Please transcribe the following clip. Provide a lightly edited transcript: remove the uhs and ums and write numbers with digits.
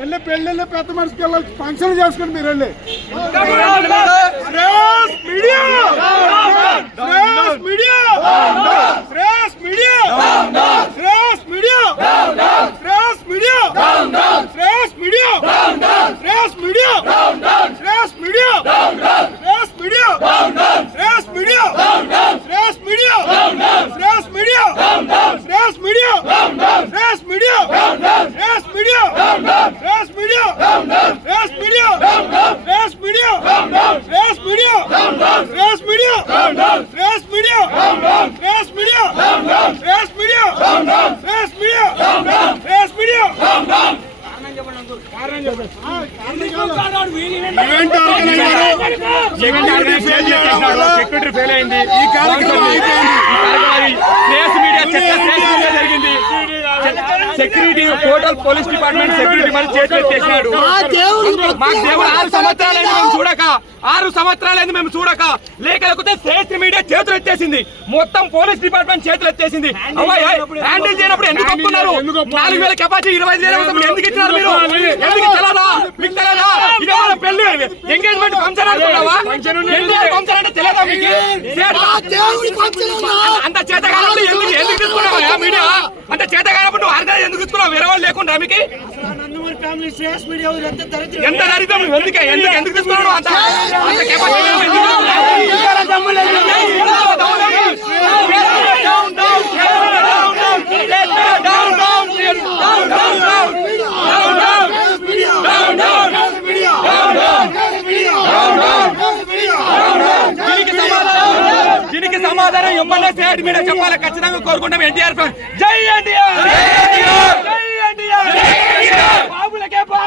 వెళ్ళి పెళ్ళిళ్ళు పెద్ద మనిషికి వెళ్ళి ఫంక్షన్ చేసుకుని మీరు వెళ్ళి సెక్యూరిటీ ఫెయిల్ అయింది. ఈ కార్యక్రమం జరిగింది. Security total police department security మరి చేతులు ఎత్తేసినాడు. మాకు దేవుడు 6 సంవత్సరాలైంది మేము చూడక, 6 సంవత్సరాలైంది మేము చూడక, లేకపోతే శ్రేష్ఠ మీడియా చేతులు ఎత్తేసింది. మొత్తం పోలీస్ డిపార్ట్మెంట్ చేతులు ఎత్తేసింది. హ్యాండిల్ చేయనప్పుడు ఎందుకు ఒప్పుకున్నారు? 4000 కెపాసిటీ 25,000 ఎందుకు ఇచ్చినారు? మీరు ఎందుకు ఇచ్చలేదా? మీకు తెలియదా? ఇదే మన పెళ్లి ఎంగేజ్మెంట్ ఫంక్షన్ అనుకున్నావా? ఫంక్షన్ అంటే తెలియదా మీకు? అంత చేత కానప్పుడు ఎందుకు తీసుకున్నావా మీడియా? అంత చేత కానప్పుడు నువ్వు ఆర్గనైజ్ ఎందుకు తీసుకున్నావు? వేరే వాళ్ళు లేకుండా మీకు ఎంత దరిద్రం? ఎందుకు తీసుకున్నావు? అంత దీనికి సమాధానం ఎమ్మెల్యే స్టేట్ మీద చెప్పాలి. ఖచ్చితంగా కోరుకుంటాం. ఎన్టీఆర్ జై ఎన్టీఆర్.